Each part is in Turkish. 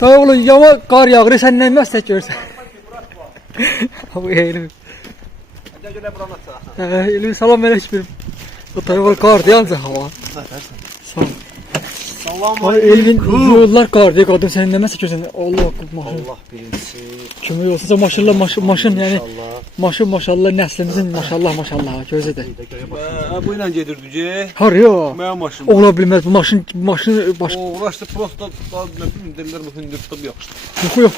Daha oğlum yama kar yağır sen ne bilmez tek görsen. Bu Elif. Elif salam ver hiçbirim. O tarafa kar diyansa hava. Sağ ol. Ay Elif'in yollar kar diye kadın senin demezse görsen. Allah maşın. Allah birincisi. Kömür olsa maşallah maşın yani. Maşın maşallah neslimizin maşallah gözü de. Bu ile gedirdik. Har yo. Mənim maşın. Ola bilmez bu maşın baş. Uğraşdı prosta daha ne bileyim demler bu hündürtdə bir yaxşı. Yox yox.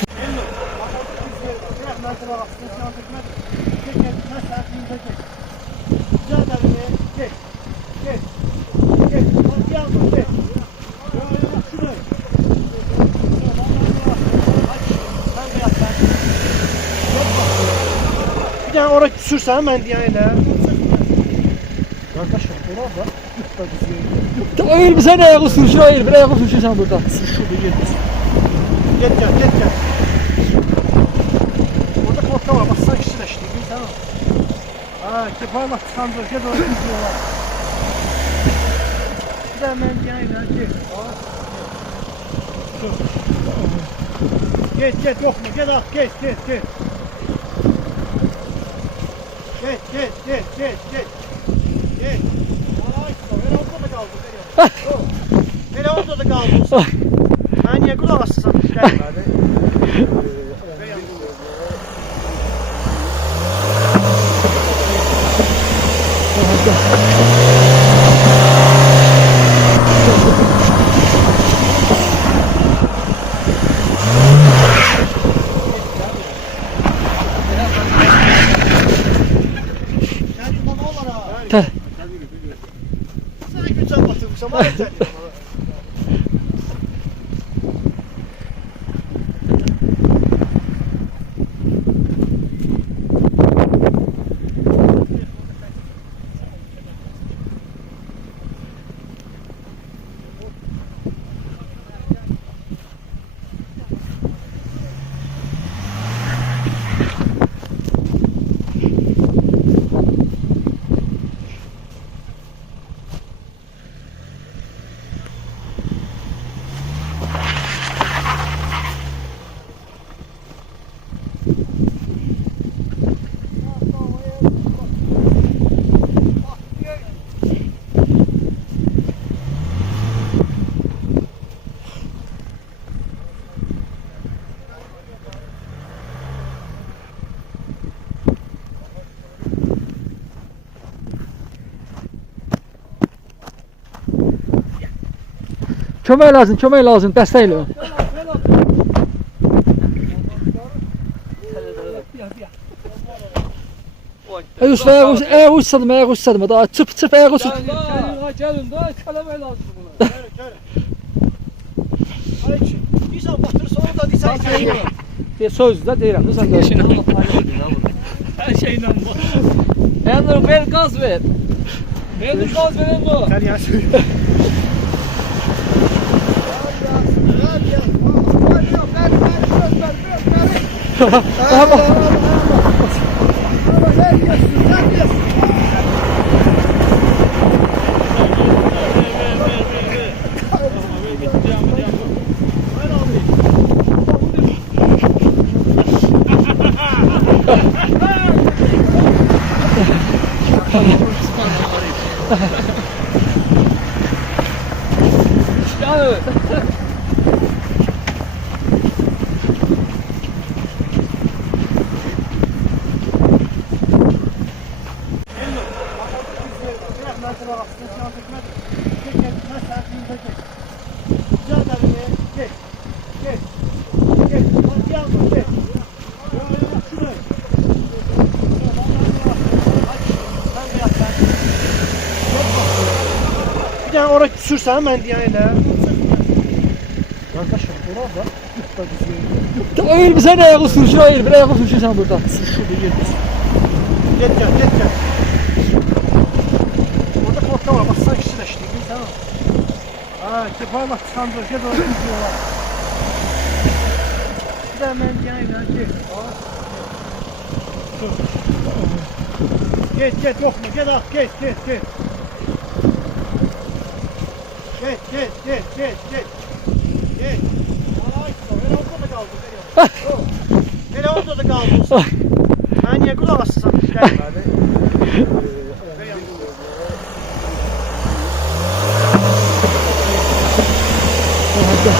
Bir tane oraya sürsen ben diye öyle. Arkadaşlar ona bak. Hayır sen ayağı sürüşür hayır bir ayağı sürüşür sen burada. Şurada git. Gel. Orada korkma var. Bak sen kişileşti. Tamam. Ha, keparmak tıkandır. Gel oraya gidiyorlar. Bir de ben diye öyle. Git yok mu? Gel at git. Git. Hele orada da kaldı. Ben niye kulak asılsam? Gel. Ta. Sen güzel batırmış ama yeter. Kömək lazım, dəstəklə. Ayağı uçsadım, daha çıp ayağı uçsadım. Gelin daha kalamayı lazım buna. Aleyküm. Bir zaman batırırsa onu da diysen. Söz de deyirəm, sən də. Her şeyle bu. Yanır ver gaz ver. Benim gaz veren bu. Sen ya söyle. Tamam. Bir tane oraya sürsen ben diye öyle. Arkadaşlar ona bak. Hayır sen ayağı sürüşür hayır bir ayağı sürüşür sen burada. Şurada git. Orada korkma var. Bak sen kişileşti. Tamam. Ha, keparmak tıkandır. Gel oraya gidiyorlar. Bir de ben diye öyle. Git yok mu? Gel at git. Git. Git. razı olsun. Ben niye kulak assın? Gel.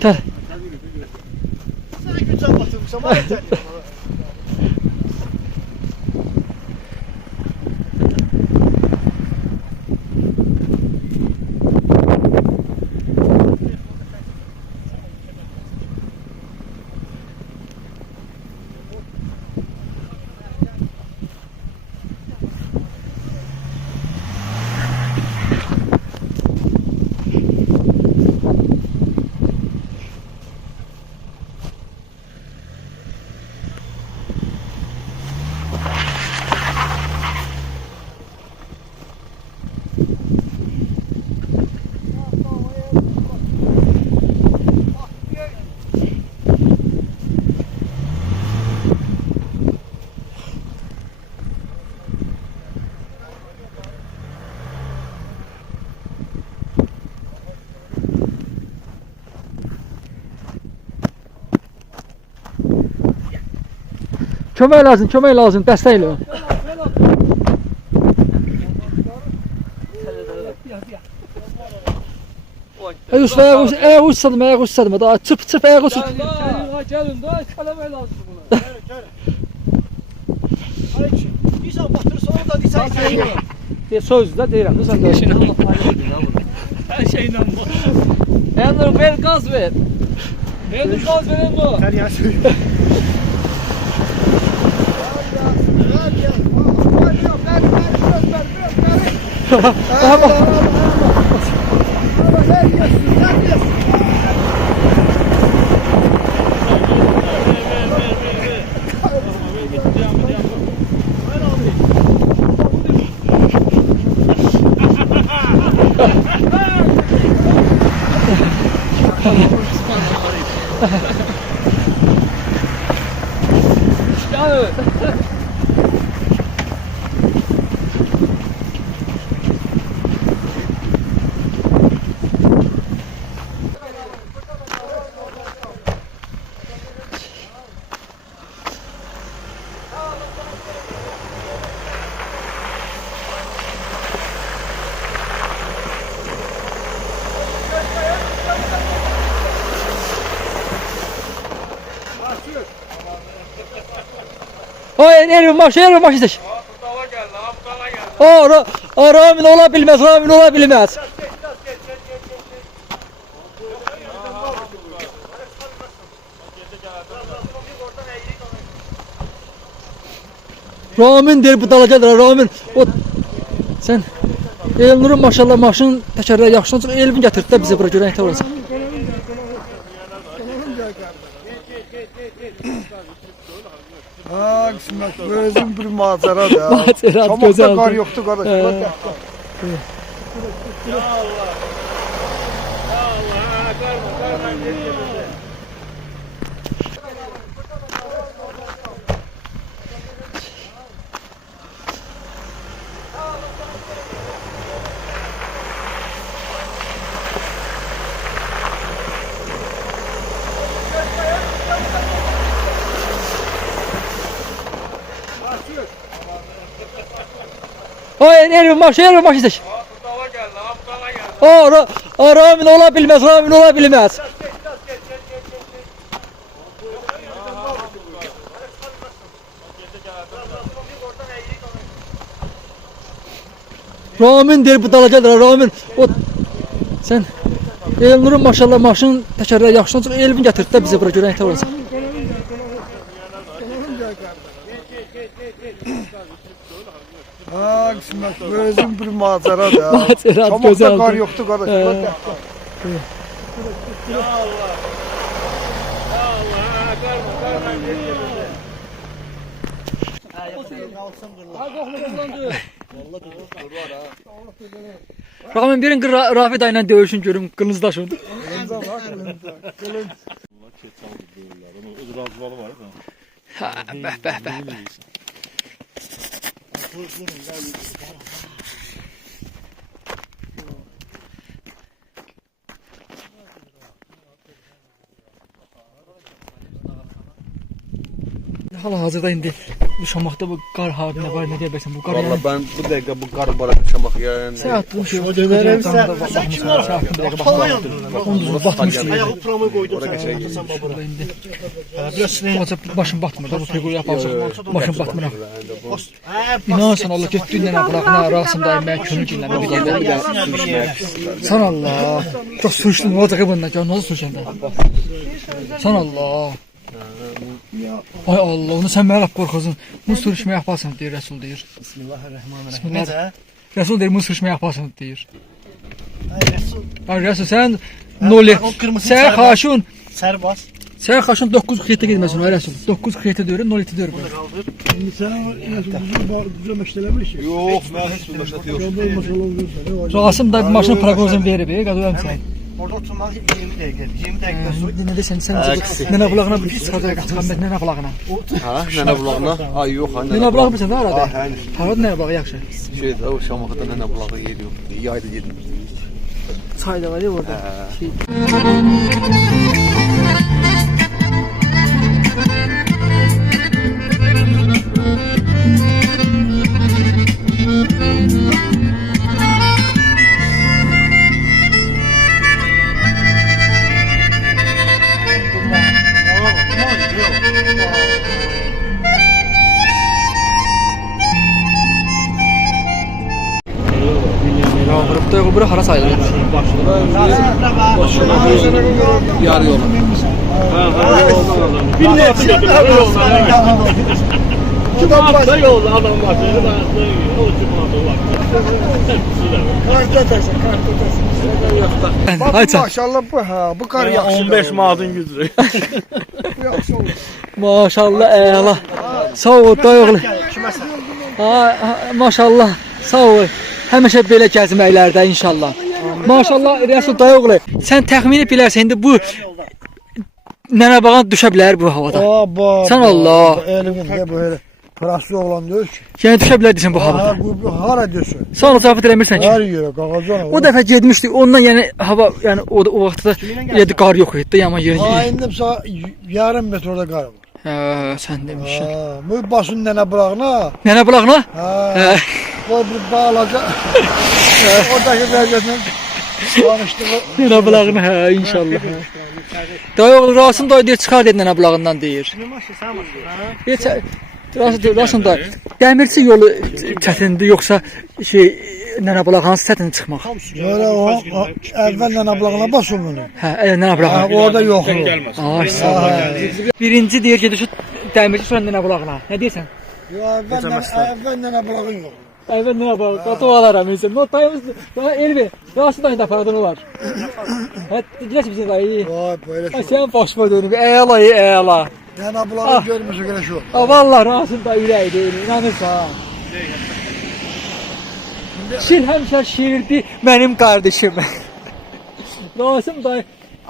Gel. Sen güç anlatılmış ama yeter. Kömək lazım, dəstəklə. Yusuf ayağı uçsadım, daha çıp ayağı uçsun. Gelin daha kalamayı lazım buna. Aleyküm. İnsan batırırsa onu da diyeceksin. Söz de deyirəm, sən də işin Hər şeylə var. Yanır ver gaz ver. Ver gaz verin bu. Sen ya söyle. Elvin marşı seç. Ramin olabilmez. Ramin der bu dalacadır, Ramin. Sen Elnur'un maşallah maşının təkərləri yaxşıdan çox Elvin gətirdi də bize bura görən etə olacaq. Ha, kısmet özüm bir macera da. Macera, Çamakta güzel. kar yoktu kardeş. Elvin marşı seç. Ramin olabilmez. Ramin der bu dalacadır, Ramin. Sen Elnur'un maşallah maşının təkərləri yaxşıdan çox Elvin gətirdi də bize bura görən etə olacaq. Ha, kısmet özüm bir macera da. Macera, Çamakta güzel. kar yoktu kardeş. Ramin birin Rafi dayıyla dövüşün görüm, kılıncdaşın. Ha, bəh. Hal-hazırda indi Şamaxda bu qar halinə var, nə deyə bilirsən bu qar Valla yəni. ben bu dakika bu karı bara yaşamak yani. Sən atdın şey. O dönərəm sən kimlər? batmış. Ayağı pramı qoydum Oraya sən. geçecek. Sən babura. İndi Biraz sinir. başım batmır da bu fiquru yapacaq. Başım batmır. Ha, İnansan Allah getdin nənə qulağına arasında mən könül dinləmə bir yerdə. Sən Allah. Çox sürüşdün olacaq bundan. Gör nasıl sürüşəndə. Sən Allah. Ay Allah, onu sən mənə lap qorxusun. Bunu sürüşmə yaparsın deyir Rəsul deyir. Bismillahirrahmanirrahim. Necə? Rəsul deyir bunu sürüşmə yaparsın deyir. Ay Rəsul. Ay Rəsul sən nol. O kırmızı Sən xaşun. Sərbaz. Sən xaşun 947 getməsin ay Rəsul. 947 deyirəm 07 deyirəm. Qaldır. Şimdi sen ama düzlemek istelemişsin. Yok ben hiç bir başlatı yok. Yolda maşallah oluyorsa. Rasım da maşın proqnozunu verib, qadıram sən. Orada oturmaq 20 dəqiqə. 20 dəqiqə sonra. Nə desən sən nənə qulağına bir çıxacaq qaçıram mən nənə qulağına. Ha nene bulağına? Ay yok ha Nənə qulağı bilirsən də Ha arada. hani Harada nənə qulağı yaxşı. şeyde o Şamak'ta nene bulağı geliyor. İyi ayda yedim. Çayda var ya orada. Şey. Ya bura hara sayılır? Yarı yolda. Hayça. Maşallah bu ha bu kar yaxşı. 15 manatın gücü. Bu yaxşı olur. Maşallah əla. Sağ ol dayıoğlu. Kiməsə? Maşallah. Sağ ol. Həmişə belə gəzməklərdə inşallah. Maşallah Rəsul dayıoğlu. Sən təxmini bilərsən indi bu nənə bağan düşə bilər bu havada. Baba. Sən Allah. Elimizde böyle parası olan diyor ki. Yəni düşə bilər desən bu Ha havada. bu hara diyorsun? Sən o cavab vermirsən ki. Her yere kağızdan. O dəfə getmişdik. Ondan yəni hava yəni o vaxtda yedi qar yox idi. Yaman yer. Ha indim sağ yarım metre orada kar var. Hə, sən demişsən. Ha bu basın nene bırakına. Nənə bulağına? Ha. Hə. O bir bağlaca. Oradaki vəziyyətlə tanıştığı. Nənə bulağına hə inşallah. Dayıoğlu Rasim dayı deyir çıxar dedi nənə bulağından deyir. Heç Rasim dayı dəmirçi yolu çətindir yoxsa şey nənə bulağı hansı çətin çıxmaq? Böyle o evvel nene bırakına basın bunu. Hə, nənə Ha, bulağı. orada yok. Ay sağ ol. Birinci deyir gedir şu dəmirçi sonra nənə bulağına. Nə deyirsən? Yo evvel nene bırakın yok. Əvvəl nənə bulağı. Qatı alaram insan. No tayımız. Ya Elvi, Rasim dayı da paradan olar. Hə, deyirsən bizim dayı. Vay böyle Ay şu. sən başıma dönüb. Əla, əla. Nene bırakın görmüşsün göre şu. Ha vallahi Rasim da ürəyi deyil, inanırsan. Şir həmişə şiirdi mənim qardaşım. Rasim da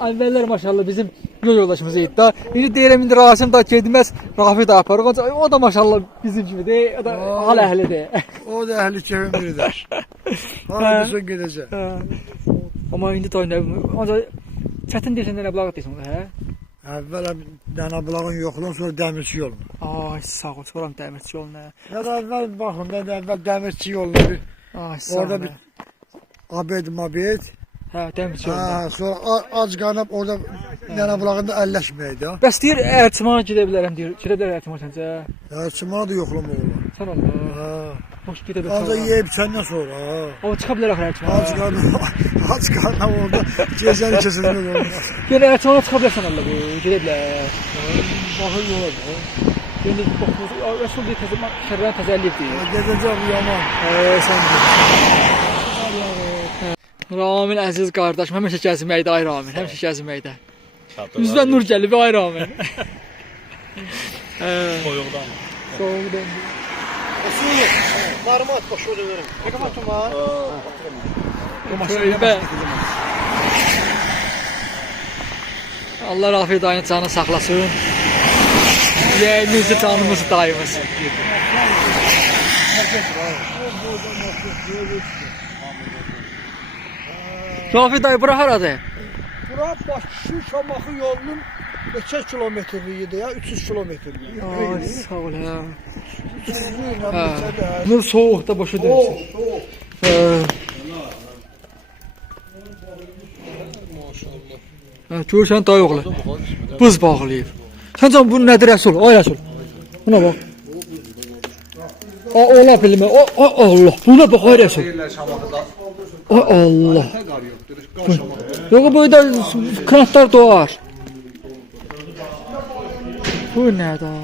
əvvəllər maşallah bizim yol yoldaşımız idi da. İndi deyirəm indi Rasim da getməz, Rafi da aparır. O da maşallah bizim kimidir, o da hal əhlidir. O da ehli kevin biridir. Hara diyorsun gidecek. Amma indi da nə, ancaq çətin deyirsən nə bulaq deyirsən onda, hə? Evvel nene bırakın yokluğun sonra demirçi yoluna. Ay sağ ol, soram dəmirçi yoluna. Ya da evvel bakın ben de evvel demirçi yoluna bir. Ay sağ ol. Orada bir abed mabed. Hə, dəmirçi yoluna. Ha, sonra ac kanıp orada nene bırakında elleşmeydi ha. Bəs deyir Ərtimana gedə bilərəm deyir. Gedə bilər Ərtimana səncə? Ya çımana da yoklama olur. Sən Allah. Ha. Hoş gedə bilər. Ancak yiyip senden sonra ha. O çıxa bilər axı Ərtimana. Aç karnı orada gezen içerisinde olmaz. Gələ Ərtimana çıxa bilərsən Allah bu. Gedə bilər. Bakın yola. Yəni baxın, Rəsul deyir təzə şərran təzə eləyib deyir. Gezeceğim yaman. Sən Ramin əziz qardaşım, həmişə gəzməkdə ay Ramin, həmişə gəzməkdə. Üzdən nur gəlib ay Ramin. Soyuqdan. Soğuqdan. Varmı at başı orada verim. Ne kadar var? Tövbə. Allah Rafi dayının canını saxlasın. Yeğenimizi, canımızı, dayımız. Rafi dayı bura haradır? Bura Bakı Şamaxı yolunun neçə kilometrliyidir ya? 300 kilometrlik. Ay sağ ol ya. Ha. Bunun soğukta boşu dönürsün. Görürsən dayı oğlu. Buz bağlayıb. Sən can bunu nədir Rəsul? Ay Rəsul. Buna bax. Ola bilmə. Allah. Buna bax ay Rəsul. Ay Allah. Yox bu da kanatlar doğar. Bu nədir?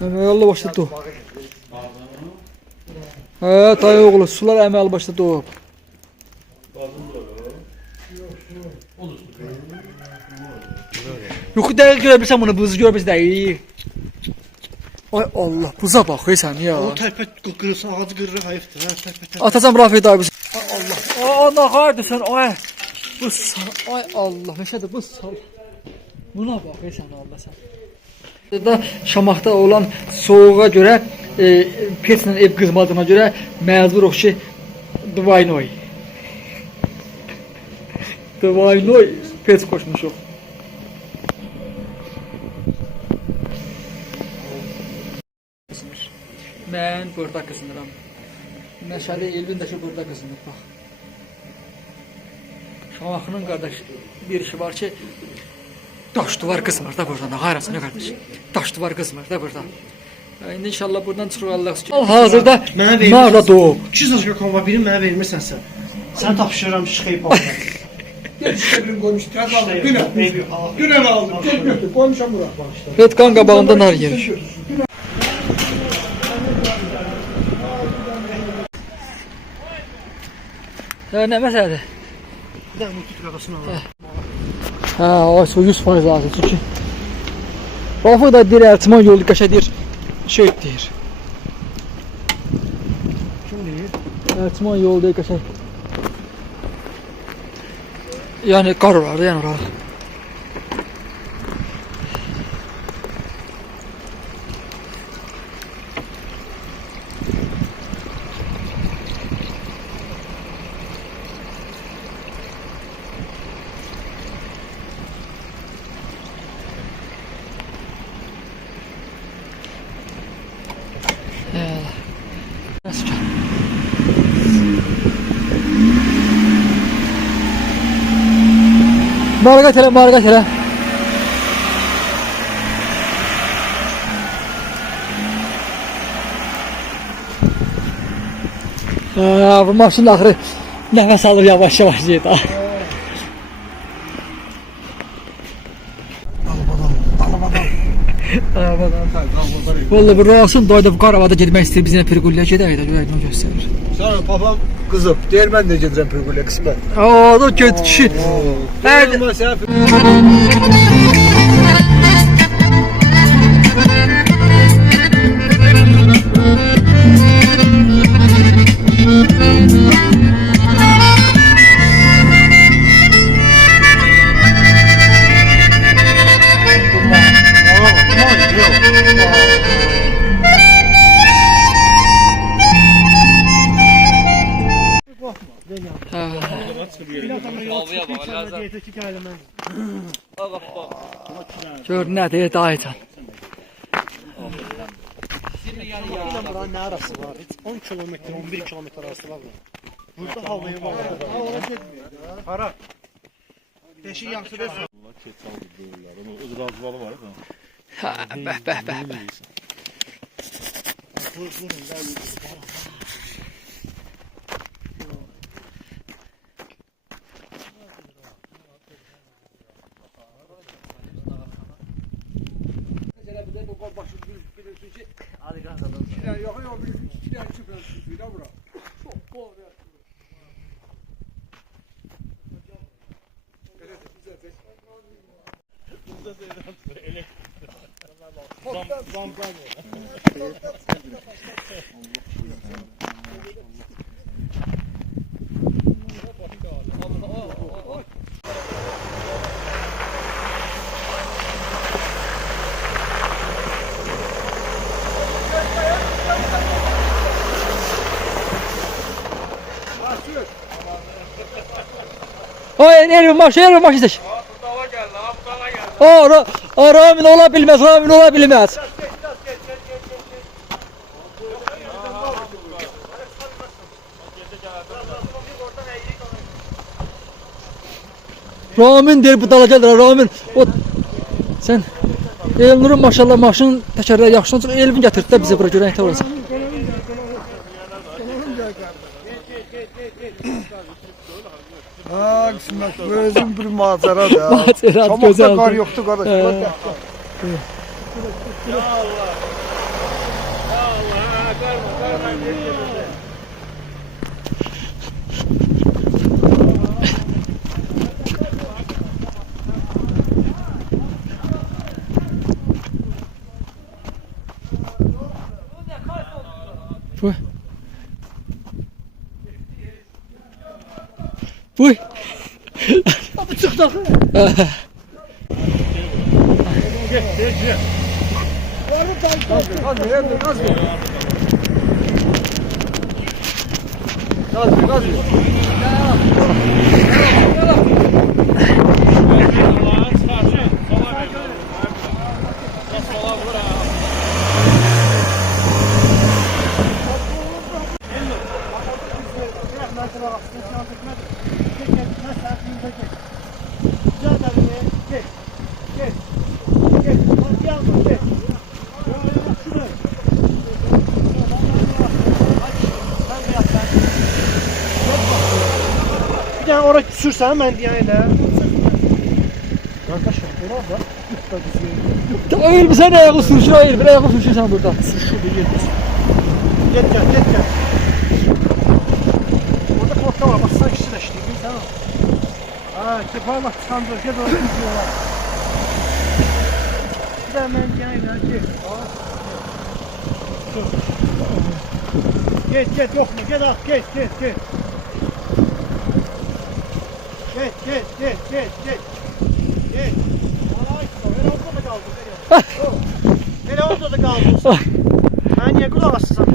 Əməli başladı. Dayı oğlu sular əməli başladı. Yox deyil görə bilsən bunu buzu görə bilsən deyil. Ay Allah buza bax sən ya. O tərpə qırılsa ağacı qırır hayıfdır. Ha tərpə. Atacam Rafi dayı biz. Ay Allah. Ana hardı sən ay. Bu ay Allah nəşədir bu sal. Buna bax sən Allah sən. Da Şamaxda olan soğuğa görə peslə ev qızmadığına görə məcburuq ki Dvaynoy. Dvaynoy pes qoşmuşuq. Mən burada qızınıram. Məşəli Elvin də ki burada qızınır bax. Şamaxının qardaş bir işi var ki daş duvar qızmır da buradan da hayrasını qardaş. Daş duvar qızmır da buradan. İndi inşallah buradan çıxır Allah üçün. Hazırda narda doğub. 200 daşqa konva birini mənə vermirsən sən. Sən tapşırıram çıxıyıb aldım. Gəlin qoymuş. Dünən aldım. Get götür. Qoymuşam bura. Evet qan qabağında nar yemiş. Nə məsələdir? Bir dənə mutlu qadasını al. Hə, o 100% lazım çünki. Rafi da deyir Ertiman yolu qəşə deyir. Şey deyir. Kim deyir? Ertiman yolu deyir qəşə. Yəni qar olardı yəni ora. Margat elə, margat elə. Bu maşının axırı nəfəs alır yavaş-yavaş deyir daha. Vallahi bu Rasim dayı da bu Qaravada getmək istəyir, bizlə Pirqulliyə gedək də, görək nə göstərir. Sonra papam kızıp, diğer ben de gedirəm Pirgul'e kısmet. Aa, da kötü kişi. Hadi. Gör nədir dayıcan. Buranın nə arası var? 10 kilometre, 11 kilometre arası var. Burada havayı var. Oraya getmiyor. Hara? Deşik yaxşı deyil. Allah keçal deyirlər. Onun öz razıvalı var ya. Ha, bəh. Ay Elvin maşı seç. Ramin olabilmez, Ramin olabilmez. Ramin der bu dalacadır, Ramin. O sen Elnur'un maşallah maşının təkərləri yaxşı olsun. Elvin gətirdi də bizə bura görən tə olsun. Ha qismət, bu özün bir macəra da. Macəra, Çamaqda gözəldir. qar yoxdur qardaş. Buyur. Buyur. Bu çıxdı. Bir tane oraya sürsen mən deyən elə. Qardaşım, ora da. Elvin sen ayağı sürüşür, Elvin ayağı sürüşür sen burada. Get gel. Orada korkma var, bak sen kişi de işleyeyim, bilirsən o. Ha, kepaya bak, çıkandır, get oraya sürüyorlar. Bir daha mən deyən elə, get. Get, yok mu? Get, get. Get. Hele orada da kaldın. Ben niye kulak asılsam?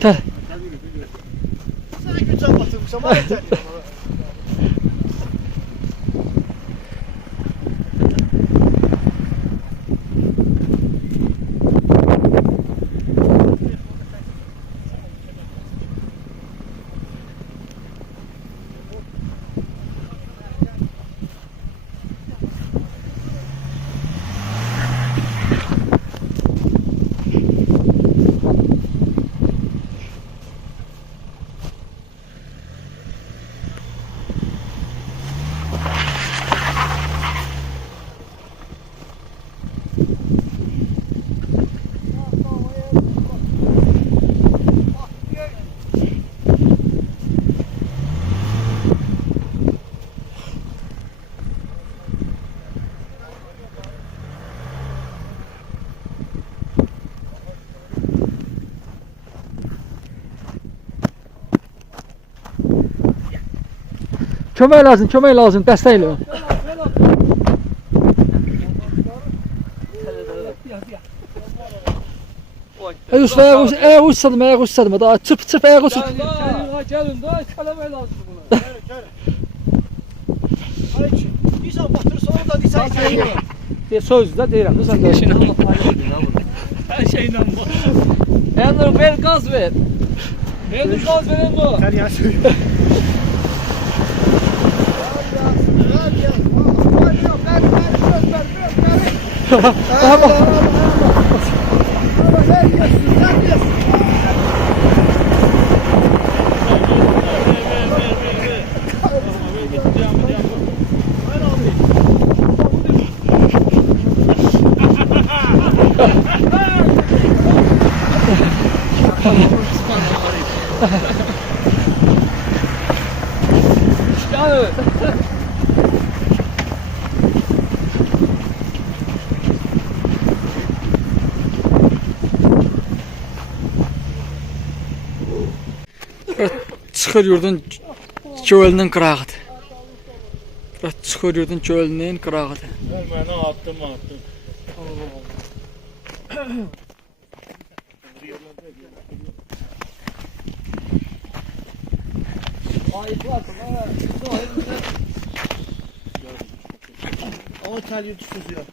Gel. Sana güç anlatırmışam. Hadi sen. Kömək lazım, dəstəklə. Ayağı uçsadım, daha çıp ayağı uçsadım. Gelin daha kalamayı lazım buna. Hadi bir sen batırırsa onu da diysen. Söz də deyirəm, sən də. Şeyin amma her şeyle bu. Elnur ver gaz ver. Elnur gaz ver Elnur. Sen ya söyle. çıxır yurdun gölünün qırağıdır. Bura çıxır yurdun gölünün qırağıdır. Ver mənə attım. Ama İtalya tutuzu yok.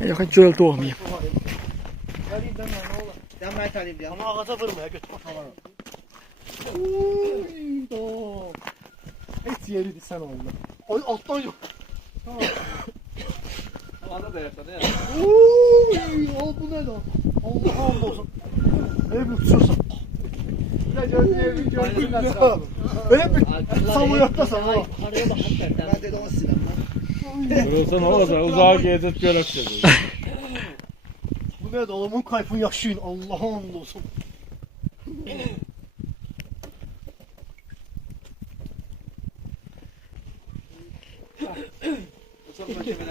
Yox, göl doğmayıb. Ben İtalya'yım diye. Ama ağaca vurma ya götür bakalım. Hiç yeriydi sen oldu. Ay alttan yok. Havada da yaşadı ya. Oy, bu ne lan? Allah Allah olsun. Ne bu uçuyorsun? Öyle bir samuyaktasın ha. Ben dedim o silah. Burası ne olacak? Uzağa gezip görek dedi. Bu ne de oğlumun kayfın yaşayın. Allah'ım olsun.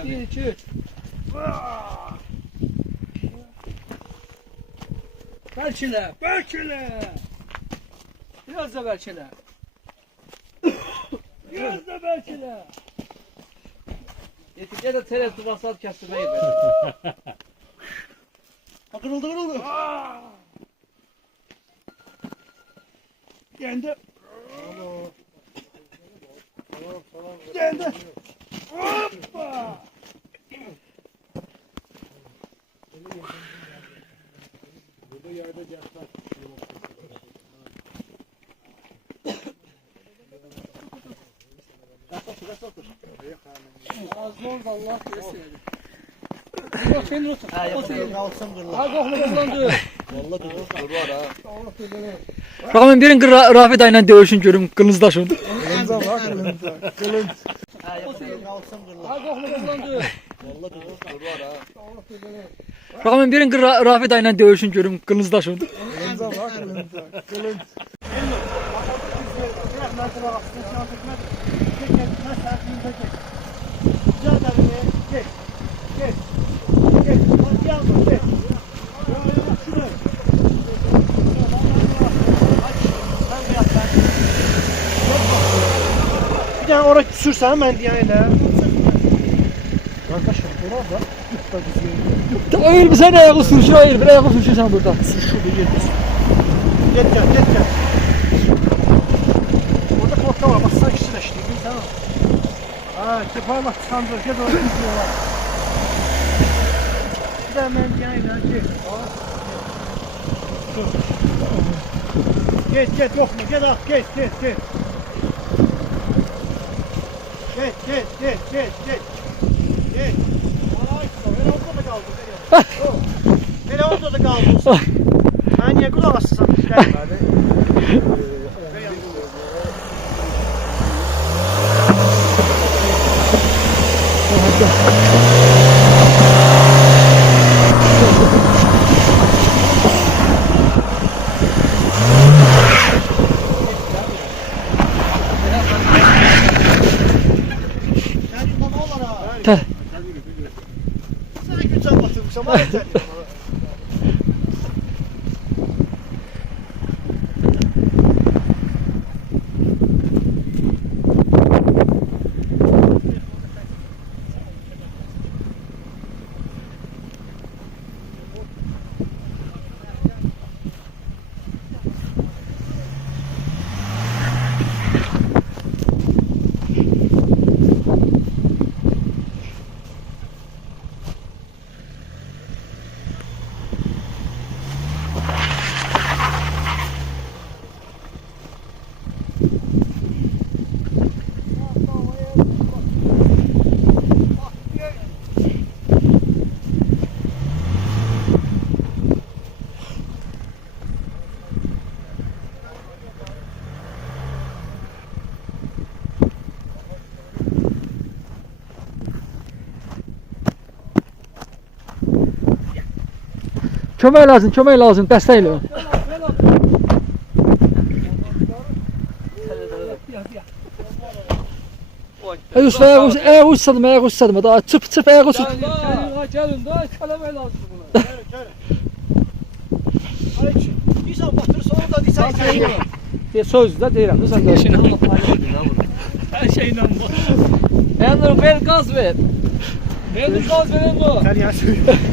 Bir, iki, üç. Belçile, belçile. Biraz da belçile. Biraz da belçile. Yetince de teres basat kestirmeyi be. Kırıldı. Yendi. Yendi. Hoppa. Azmon da Allah kesin. Bak sen otur. Alsın kırıldı. Ha kokluğundandı. Rağmen birin Rafi dayıyla dövüşün görüm qılıncdaşın. Alsın kırıldı. Ha kokluğundandı. Rağmen birin Rafi dayıyla dövüşün görüm qılıncdaşın. Bir tane oraya sürsen ben diye öyle. Arkadaşlar orada yük da güzel. Hayır bir sen ayağı sürüşür, hayır bir ayağı sürüşür sen burada. Şurada git gel. Orada korkma var bak sanki sileşti. Tamam. Ha keparmak sandır gel oraya gidiyorlar. Bir de ben diye öyle git. Git yok mu? Git at git. Git. Hele orada da kaldı. Ben niye kulak assın? Te. Sen gün sen batırmış ama yeter. Kömək lazım, dəstək elə. Ayağı uçsadım, daha çıp ayağı uçsadım. Gelin da kalamayı lazım buna. Aleyküm. Bir Sən batırsan onu da deyirsən ki, Sözdür də deyirəm də sən də. Hər şeylə var. Elnur ver gaz ver. Elnur gaz ver Elnur. Sən yəni söyle. Yani.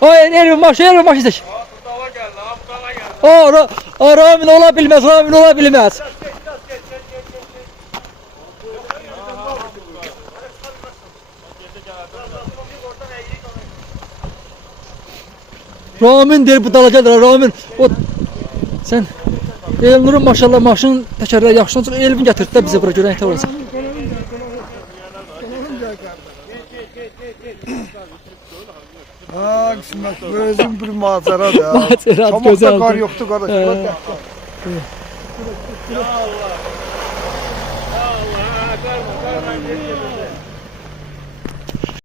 Oy Elvin başı seç. Ramin olabilmez, Ramin olabilmez. Ramin der bu dalacadır, Ramin. O sen Elnur'un maşallah maşının təkərləri yaxşı olacaq. Elvin gətirdi də bizə bura görən tər olacaq. Ha, qismət, bu özün bir macəra da. Macəra, Çamaqda gözəldir. qar yoxdur qardaş. He. Bak, Ya Allah. Ya Allah. Ha, karma.